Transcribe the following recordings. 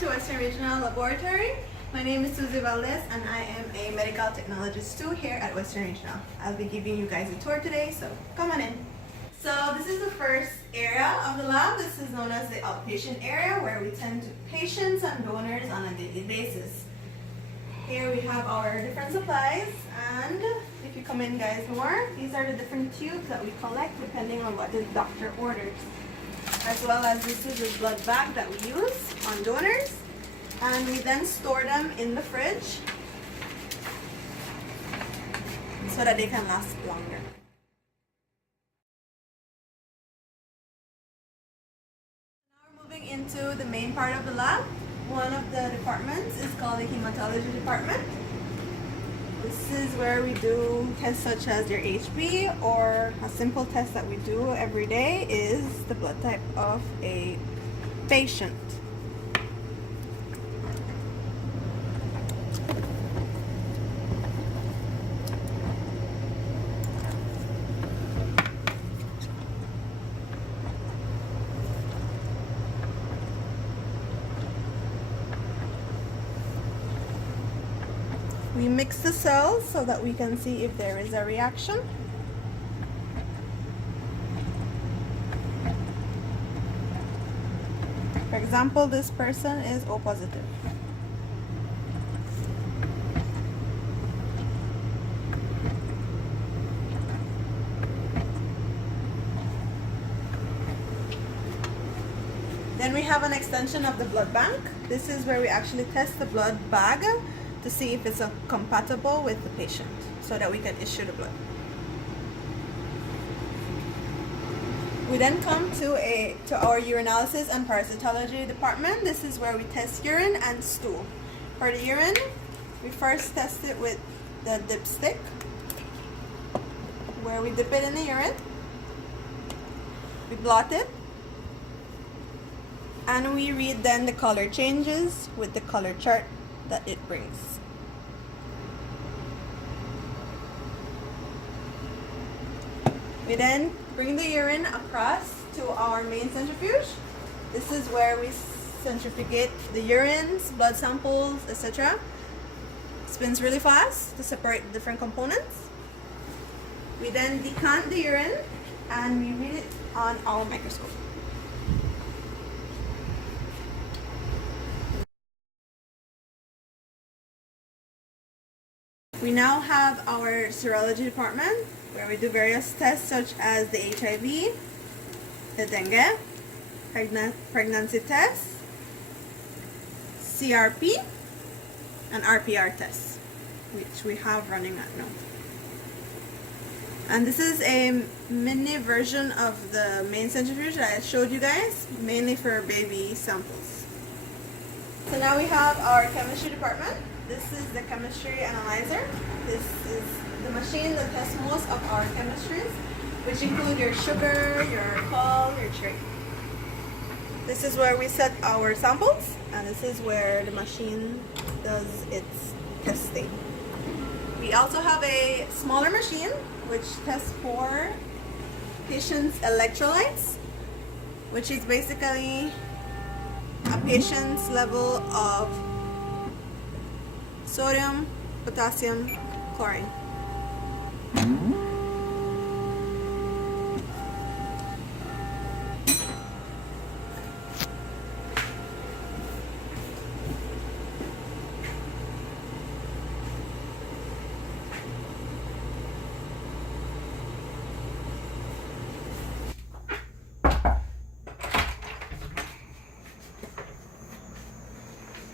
to Western Regional Laboratory. My name is Susie Valdez and I am a medical technologist too here at Western Regional. I'll be giving you guys a tour today, so come on in. So this is the first area of the lab. This is known as the outpatient area where we tend to patients and donors on a daily basis. Here we have our different supplies, and if you come in guys more, these are the different tubes that we collect depending on what the doctor orders. As well as this is the blood bag that we use on donors, and we then store them in the fridge so that they can last longer. Now we're moving into the main part of the lab. One of the departments is called the hematology department. This is where we do tests such as your HB, or a simple test that we do every day is the blood type of a patient. We mix the cells so that we can see if there is a reaction. For example, this person is O positive. Then we have an extension of the blood bank. This is where we actually test the blood bag to see if it's compatible with the patient so that we can issue the blood. We then come to our urinalysis and parasitology department. This is where we test urine and stool. For the urine, we first test it with the dipstick, where we dip it in the urine, we blot it, and we read then the color changes with the color chart that it brings. We then bring the urine across to our main centrifuge. This is where we centrifugate the urines, blood samples, etc. Spins really fast to separate the different components. We then decant the urine and we read it on our microscope. We now have our serology department where we do various tests such as the HIV, the dengue, pregnancy tests, CRP, and RPR tests, which we have running at now. And this is a mini version of the main centrifuge that I showed you guys, mainly for baby samples. So now we have our chemistry department. This is the chemistry analyzer. This is the machine that tests most of our chemistries, which include your sugar, your alcohol, your trig. This is where we set our samples, and this is where the machine does its testing. We also have a smaller machine which tests for patients' electrolytes, which is basically a patient's level of sodium, potassium, chlorine.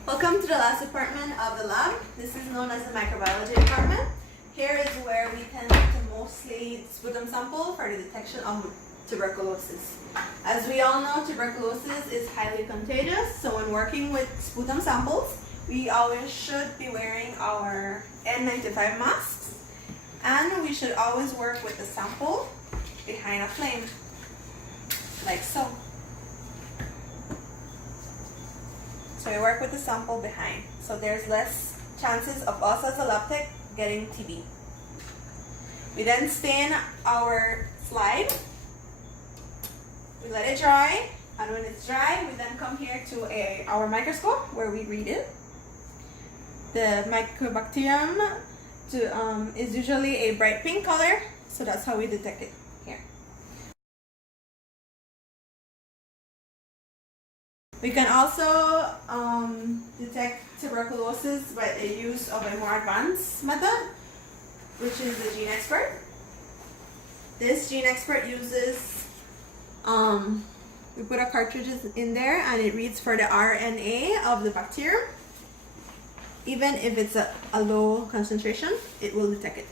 Welcome to the last department of the lab. This is known as the microbiology department. Here is where we tend to mostly sputum sample for the detection of tuberculosis. As we all know, tuberculosis is highly contagious, so when working with sputum samples, we always should be wearing our N95 masks, and we should always work with the sample behind a flame, like so. So we work with the sample behind, so there's less chances of us as a lab tech getting TB. We then stain our slide, we let it dry, And when it's dry, we then come here to our microscope where we read it. The Mycobacterium is usually a bright pink color, so that's how we detect it here. We can also detect tuberculosis by the use of a more advanced method, which is the GeneXpert. This GeneXpert uses, we put our cartridges in there and it reads for the RNA of the bacterium. Even if it's a low concentration, it will detect it.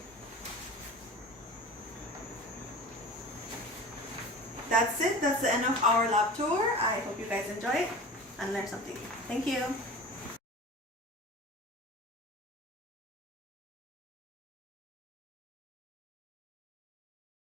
That's it. That's the end of our lab tour. I hope you guys enjoy it and learn something. Thank you.